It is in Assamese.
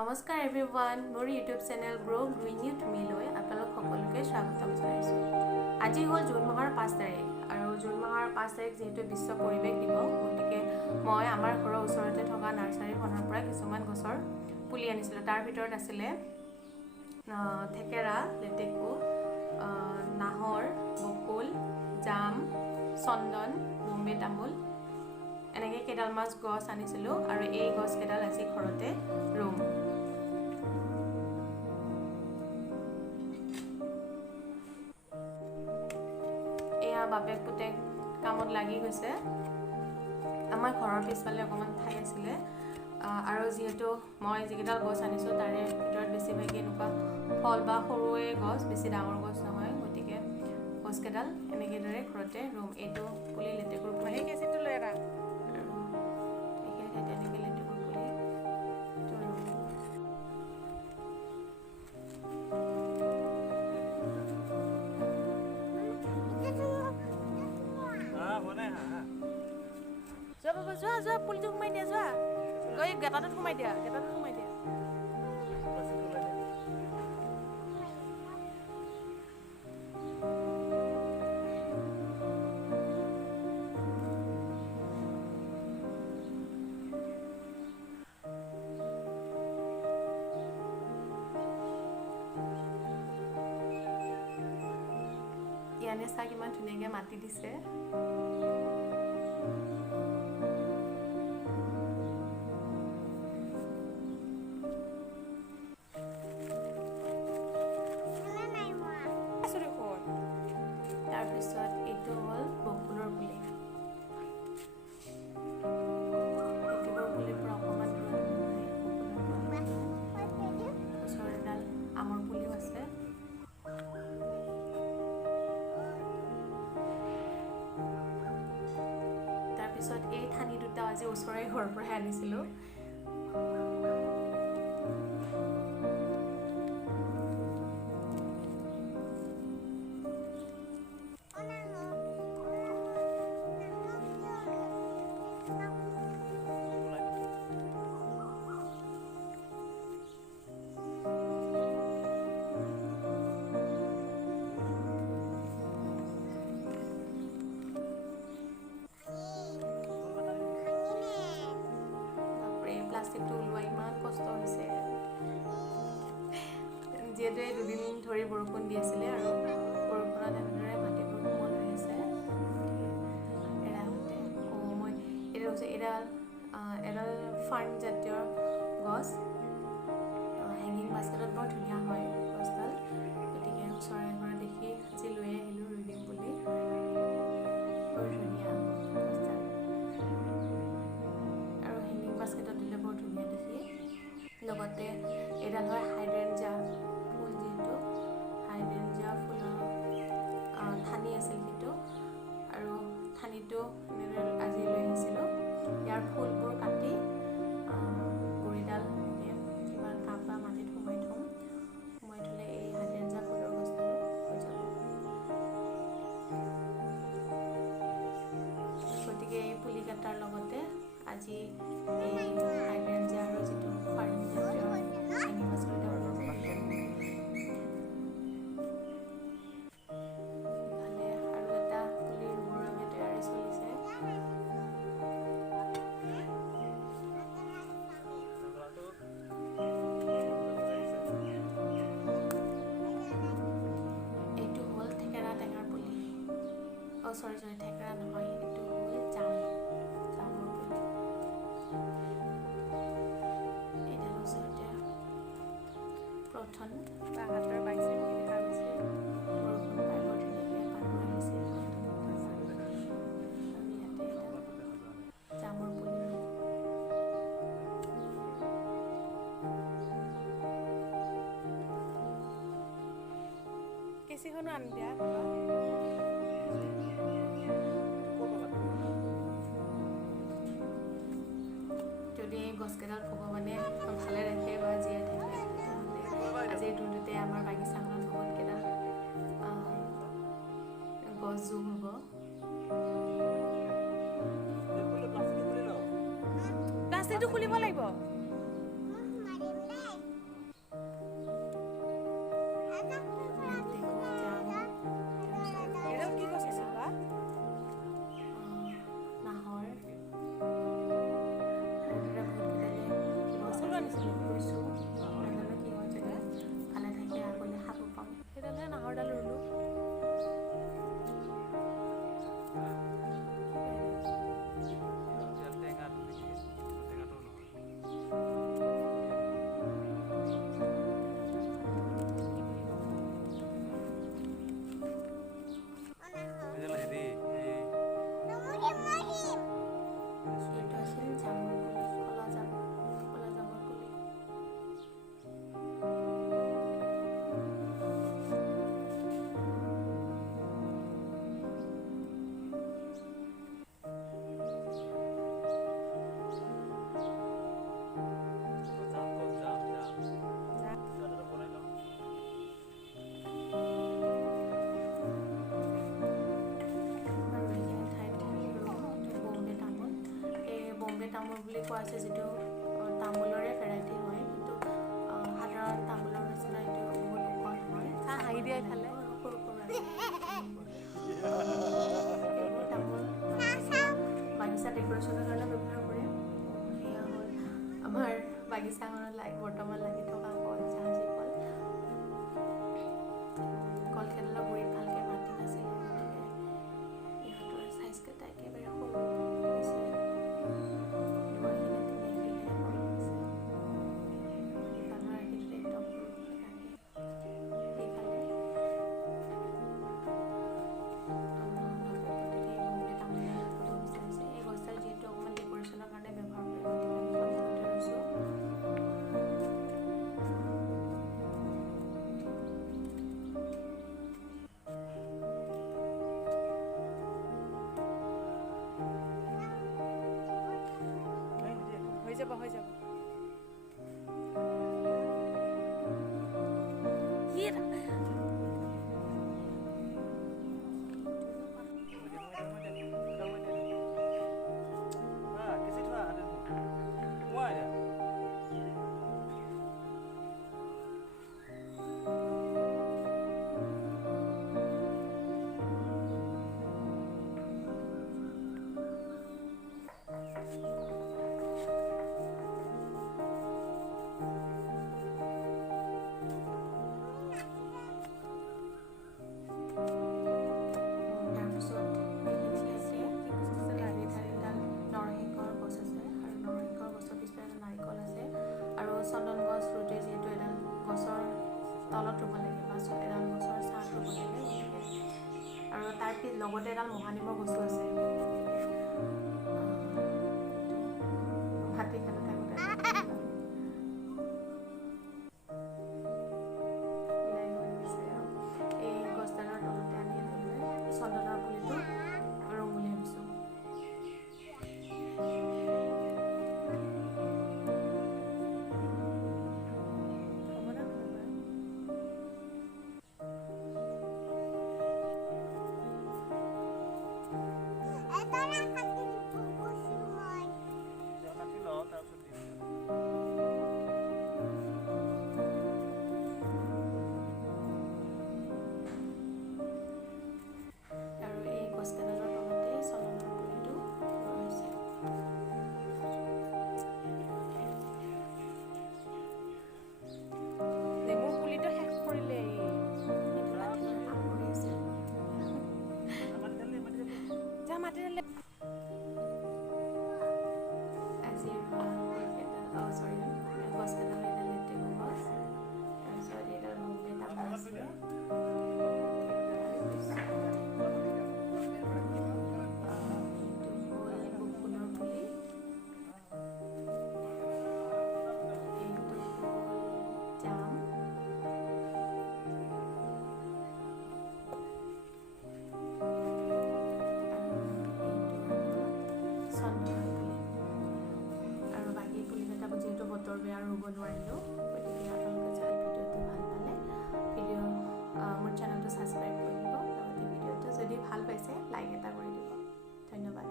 নমস্কাৰ এভৰিৱান, মোৰ ইউটিউব চেনেল গ্ৰ' গ্ৰুইং উইথ মি লৈ আপোনালোক সকলোকে স্বাগতম জনাইছোঁ। আজি হ'ল জুন মাহৰ 5 তাৰিখ আৰু জুন মাহৰ 5 তাৰিখ যিহেতু বিশ্ব পৰিৱেশ দিৱস, গতিকে মই আমাৰ ঘৰৰ ওচৰতে থকা নাৰ্চাৰীখনৰ পৰা কিছুমান গছৰ পুলি আনিছিলোঁ। তাৰ ভিতৰত আছিলে থেকেৰা, লেটেকু, নাহৰ, বকুল, জাম, চন্দন, বোম্বে তামোল, এনেকৈ কেইডালমান গছ আনিছিলোঁ আৰু এই গছকেইডাল আজি ঘৰতে ৰুম। এয়া বাপেক পুতেক কামত লাগি গৈছে। আমাৰ ঘৰৰ পিছফালে অকণমান ঠাই আছিলে আৰু যিহেতু মই যিকেইডাল গছ আনিছোঁ তাৰে ভিতৰত বেছিভাগে এনেকুৱা ফল বা সৰুৱে গছ, বেছি ডাঙৰ গছ নহয়, গতিকে গছকেইডাল এনেকেদৰে ঘৰতে ৰুম। এইটো পুলি লেটেকুৰ পুলি, কেঁচিটো লৈ আনা। এইখিনি ঠাইতে এনেকৈ লেটেকুৰ পুলি ৰুম। যোৱা বাবা, যোৱা পুলিটো সোমাই দিয়া, যোৱা গৈ গেটাটোত সোমাই দিয়া, ইয়ানে চা কিমান ধুনীয়াকৈ মাটি দিছে। তাৰপিছত এইটো হ'ল বকুলৰ পুলি। লেটেকুৰ পুলিৰ পৰা অকণমান দূৰত ওচৰত এডাল আমৰ পুলিও আছে। তাৰপিছত এই ঠানি দুটা আজি ওচৰৰে ঘৰৰ পৰাই আনিছিলোঁ। প্লাষ্টিকটো ওলোৱা ইমান কষ্ট হৈছে, যিহেতু এই দুদিন ধৰি বৰষুণ দি আছিলে আৰু বৰষুণত এনেদৰে মাটিবোৰ কোমল হৈ আছে। এডালতে মই এইডাল হৈছে এডাল ফাৰ্ণ জাতীয় গছ। হেঙিং বাস্কেটত বৰ ধুনীয়া হয় গছডাল, গতিকে ওচৰৰ এঘৰত দেখি আজি লৈ আহিলোঁ ৰুই দিম বুলি। বৰ ধুনীয়া গছডাল আৰু হেঙিং বাস্কেটত দিলে বৰ ধুনীয়া দেখি। লগতে এইডাল হয় হাইড্ৰেঞ্জা ফুল, যিহেতু হাইড্ৰেঞ্জা ফুলৰ ঠানি আছিল সেইটো, আৰু ঠানিটো এনেদৰে আজি লৈ আহিছিলোঁ। ইয়াৰ ফুলবোৰ কাটি গুৰিডাল এনেকৈ কিবা কাপ বা মাটিত সোমাই থ'লে এই হাইড্ৰেঞ্জা ফুলৰ গছডালো হৈ যাব। গতিকে এই পুলি কেইটাৰ লগতে আজি এই হাইড্ৰেঞ্জা আৰু যিটো ফাৰ্ণ জাতীয় হেঙিং বাস্কেটৰ ইফালে আৰু এটা পুলি ৰুবৰ বাবে তৈয়াৰী চলিছে। এইটো হ'ল থেকেৰা টেঙাৰ পুলি। চৰি থেকেৰা নহয়, এইটো হ'ল জামৰ পুলি। এইডাল ওচৰতে প্ৰথম বা হাতৰ বাইছে দেখা গৈছে। বৰষুণ পাই বৰ ধুনীয়াকৈ পানী আহিছে আৰু ইয়াতে এডাল জামৰ পুলি ৰুম। কেঁচিখনো আনি দিয়া। যদি এই গছকেইডাল ভগৱানে ভালে ৰাখে বা জীয়াই থাকে, তেতিয়াহ'লে আজিৰ দিনটোতে আমাৰ বাগিচাখনত বহুতকেইডাল গছ যোগ হ'ব। প্লাষ্টিকটো খুলিব লাগিব। বুলি কোৱা হৈছে, যিটো তামোলৰে ভেৰাইটি হয়, কিন্তু সাধাৰণ তামোলৰ নিচিনা এইটো বহুত ওখ হয়। হাঁহি দিয়া ইফালে সৰু সৰু আছে এইবোৰ তামোল বাগিচা ডেক'ৰেশ্যনৰ কাৰণে ব্যৱহাৰ কৰে। সেয়া হ'ল আমাৰ বাগিচাখনত বৰ্তমান লাগি থকা কল, জাহাজী কল। কলকেইডালৰ গুৰিত ভালকৈ মাটি নাছিলে, গতিকে ইহঁতৰ চাইজকেইটা একেবাৰে সৰু হৈছে। দুৱাৰখিনি ধুনীয়াকৈ কল হৈছে। সিফালৰ আৰ্হিটোত একদম সৰু থাকে। সেইফালে এই গছডাল যিহেতু অকণমান ডেক'ৰেশ্যনৰ কাৰণে ব্যৱহাৰ কৰে, গতিকে আমি কলগছতে ৰুইছোঁ। হৈ যাব হৈ যাব। চন্দন গছ ৰুওঁতে যিহেতু এডাল গছৰ তলত ৰুব লাগে বা এডাল গছৰ ছাঁত ৰুব লাগে, আৰু তাৰ লগতে এডাল মহানিমৰ গছো আছে। ভাত খালে থাকোঁতে এই গছডালৰ তলতে আমি চন্দনৰ পুলিটো ৰুম বুলি ভাবিছোঁ। বতৰ বেয়া ৰুব নোৱাৰিলোঁ, গতিকে আপোনালোকে যদি ভিডিঅ'টো ভাল পালে মোৰ চেনেলটো ছাবস্ক্ৰাইব কৰি দিব, লগতে ভিডিঅ'টো যদি ভাল পাইছে লাইক এটা কৰি দিব। ধন্যবাদ।